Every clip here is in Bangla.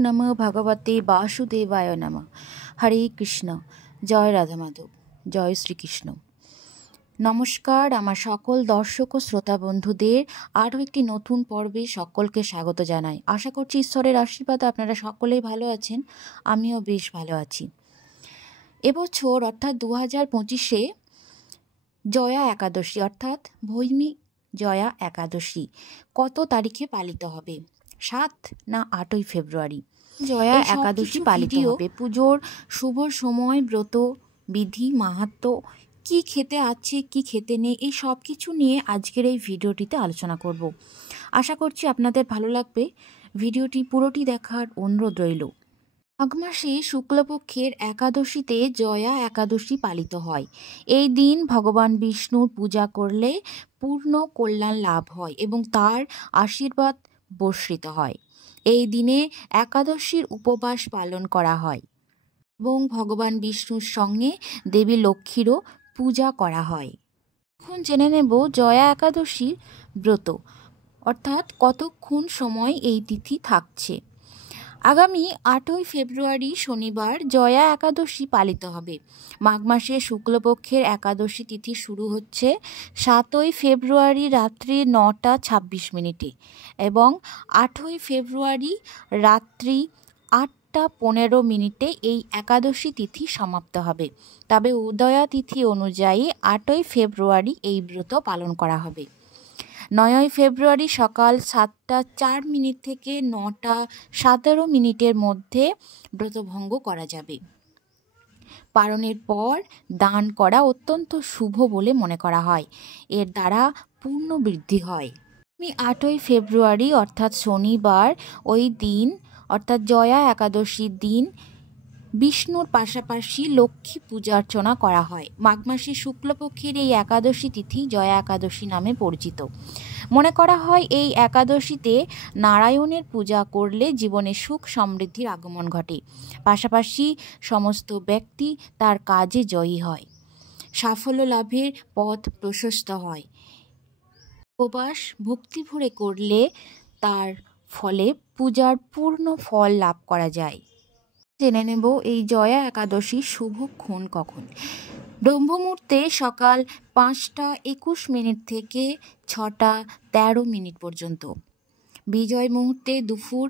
नमः भगवते वासुदेवाय नमः। हरे कृष्ण। जय राधा माधव, जय श्रीकृष्ण। নমস্কার আমার সকল দর্শক ও শ্রোতা বন্ধুদের আরও একটি নতুন পর্বে সকলকে স্বাগত জানাই। আশা করছি ঈশ্বরের আশীর্বাদে আপনারা সকলেই ভালো আছেন, আমিও বেশ ভালো আছি। এবছর অর্থাৎ 2025-এ জয়া একাদশী অর্থাৎ ভৈমী জয়া একাদশী কত তারিখে পালিত হবে? 7 না 8ই ফেব্রুয়ারি জয়া একাদশী পালিত হবে। পুজোর শুভ সময়, ব্রত বিধি, মাহাত্ম্য, কি খেতে আছে কি খেতে নেই, এই সব কিছু নিয়ে আজকের এই ভিডিওটিতে আলোচনা করব। আশা করছি আপনাদের ভালো লাগবে। ভিডিওটি পুরোটি দেখার অনুরোধ রইল। মাঘ মাসে শুক্লপক্ষের একাদশীতে জয়া একাদশী পালিত হয়। এই দিন ভগবান বিষ্ণুর পূজা করলে পূর্ণ কল্যাণ লাভ হয় এবং তার আশীর্বাদ বর্ষিত হয়। এই দিনে একাদশীর উপবাস পালন করা হয় এবং ভগবান বিষ্ণুর সঙ্গে দেবী লক্ষ্মীরও পূজা করা হয়। এখন জেনে নেব জয়া একাদশীর ব্রত অর্থাৎ কতক্ষণ সময় এই তিথি থাকছে। আগামী 8ই ফেব্রুয়ারি শনিবার জয়া একাদশী পালিত হবে। মাঘ মাসে শুক্লপক্ষের একাদশী তিথি শুরু হচ্ছে 7ই ফেব্রুয়ারি রাত্রি 9টা 26 মিনিটে এবং 8ই ফেব্রুয়ারি রাত্রি 8টা 15 মিনিটে এই একাদশী তিথি সমাপ্ত হবে। তবে উদয়া তিথি অনুযায়ী 8ই ফেব্রুয়ারি এই ব্রত পালন করা হবে। 9ই ফেব্রুয়ারি সকাল 7টা 4 মিনিট থেকে 9টা 17 মিনিটের মধ্যে ব্রতভঙ্গ করা যাবে। পারণের পর দান করা অত্যন্ত শুভ বলে মনে করা হয়, এর দ্বারা পূর্ণ বৃদ্ধি হয়। 8ই ফেব্রুয়ারি অর্থাৎ শনিবার ওই দিন অর্থাৎ জয়া একাদশীর দিন বিষ্ণুর পাশাপাশি লক্ষ্মী পূজা অর্চনা করা হয়। মাঘ মাসে শুক্লপক্ষের এই একাদশী তিথি জয়া একাদশী নামে পরিচিত। মনে করা হয় এই একাদশীতে নারায়ণের পূজা করলে জীবনে সুখ সমৃদ্ধির আগমন ঘটে, পাশাপাশি সমস্ত ব্যক্তি তার কাজে জয়ী হয়, সাফল্য লাভের পথ প্রশস্ত হয়। উপবাস ভক্তি ভরে করলে তার ফলে পূজার পূর্ণ ফল লাভ করা যায়। জেনে নেব এই জয়া একাদশীর শুভক্ষণ কখন। ব্রহ্মমুহূর্তে সকাল 5টা 21 মিনিট থেকে 6টা 13 মিনিট পর্যন্ত, বিজয় মুহূর্তে দুপুর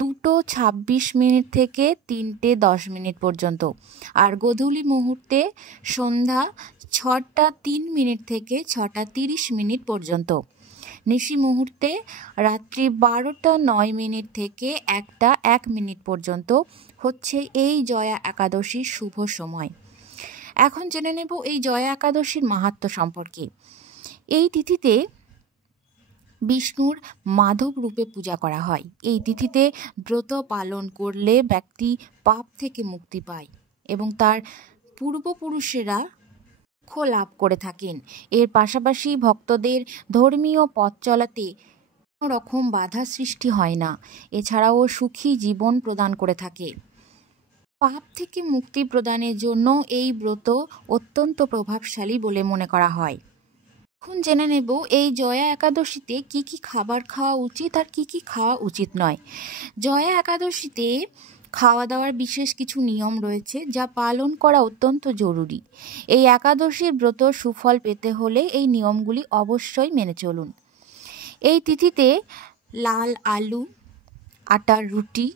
2টো 26 মিনিট থেকে 3টে 10 মিনিট পর্যন্ত, আর গোধূলি মুহূর্তে সন্ধ্যা 6টা 3 মিনিট থেকে 6টা 30 মিনিট পর্যন্ত। নিশি মুহূর্তে রাত্রি 12টা 9 মিনিট থেকে 1টা 1 মিনিট পর্যন্ত হচ্ছে এই জয়া একাদশীর শুভ সময়। এখন জেনে নেব এই জয়া একাদশীর মাহাত্ম্য সম্পর্কে। এই তিথিতে বিষ্ণুর মাধব রূপে পূজা করা হয়। এই তিথিতে ব্রত পালন করলে ব্যক্তি পাপ থেকে মুক্তি পায় এবং তার পূর্বপুরুষেরা লাভ করে থাকেন। এর পাশাপাশি ভক্তদের ধর্মীয় পথ চলাতে কোনো রকম বাধা সৃষ্টি হয় না। এছাড়াও সুখী জীবন প্রদান করে থাকে। পাপ থেকে মুক্তি প্রদানের জন্য এই ব্রত অত্যন্ত প্রভাবশালী বলে মনে করা হয়। এখন জেনে নেব এই জয়া একাদশীতে কি কি খাবার খাওয়া উচিত আর কি কি খাওয়া উচিত নয়। জয়া একাদশীতে খাওয়া দাওয়ার বিশেষ কিছু নিয়ম রয়েছে যা পালন করা অত্যন্ত জরুরি। এই একাদশীর ব্রত সুফল পেতে হলে এই নিয়মগুলি অবশ্যই মেনে চলুন। এই তিথিতে লাল আলু, আটার রুটি,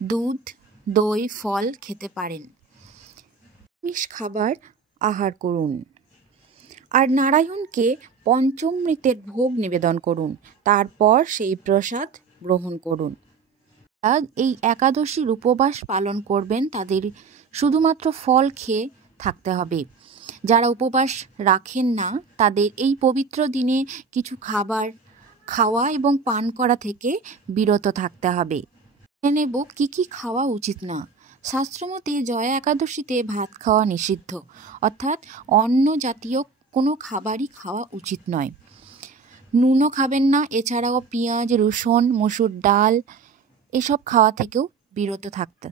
দুধ, দই, ফল খেতে পারেন। নিরামিষ খাবার আহার করুন আর নারায়ণকে পঞ্চমৃতের ভোগ নিবেদন করুন, তারপর সেই প্রসাদ গ্রহণ করুন। এই একাদশীর উপবাস পালন করবেন তাদের শুধুমাত্র ফল খেয়ে থাকতে হবে। যারা উপবাস রাখেন না তাদের এই পবিত্র দিনে কিছু খাবার খাওয়া এবং পান করা থেকে বিরত থাকতে হবে। জেনে নেব কি কি খাওয়া উচিত না। শাস্ত্রমতে জয়া একাদশীতে ভাত খাওয়া নিষিদ্ধ, অর্থাৎ অন্ন জাতীয় কোনো খাবারই খাওয়া উচিত নয়। নুনও খাবেন না। এছাড়াও পেঁয়াজ, রসুন, মসুর ডাল এসব খাওয়া থেকেও বিরত থাকতে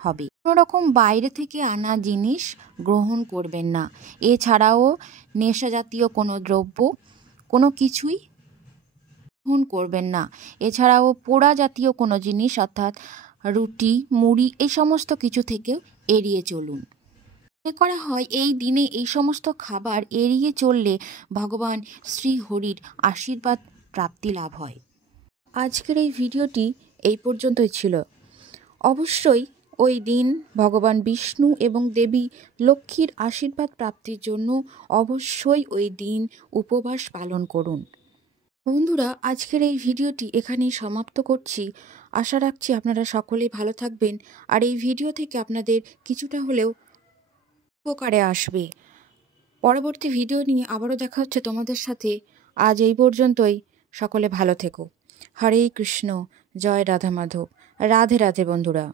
হবে। কোনো রকম বাইরে থেকে আনা জিনিস গ্রহণ করবেন না। এছাড়াও নেশা জাতীয় কোনো দ্রব্য কোনো কিছুই গ্রহণ করবেন না। এছাড়াও পোড়া জাতীয় কোনো জিনিস অর্থাৎ রুটি, মুড়ি এই সমস্ত কিছু থেকে এড়িয়ে চলুন। মনে করা হয় এই দিনে এই সমস্ত খাবার এড়িয়ে চললে ভগবান শ্রীহরির আশীর্বাদ প্রাপ্তি লাভ হয়। আজকের এই ভিডিওটি এই পর্যন্তই ছিল। অবশ্যই ওই দিন ভগবান বিষ্ণু এবং দেবী লক্ষ্মীর আশীর্বাদ প্রাপ্তির জন্য অবশ্যই ওই দিন উপবাস পালন করুন। বন্ধুরা, আজকের এই ভিডিওটি এখানেই সমাপ্ত করছি। আশা রাখছি আপনারা সকলেই ভালো থাকবেন আর এই ভিডিও থেকে আপনাদের কিছুটা হলেও উপকারে আসবে। পরবর্তী ভিডিও নিয়ে আবারও দেখা হচ্ছে তোমাদের সাথে। আজ এই পর্যন্তই। সকলে ভালো থেকো। হরে কৃষ্ণ, জয় রাধা মাধব। রাধে রাধে বন্ধুরা।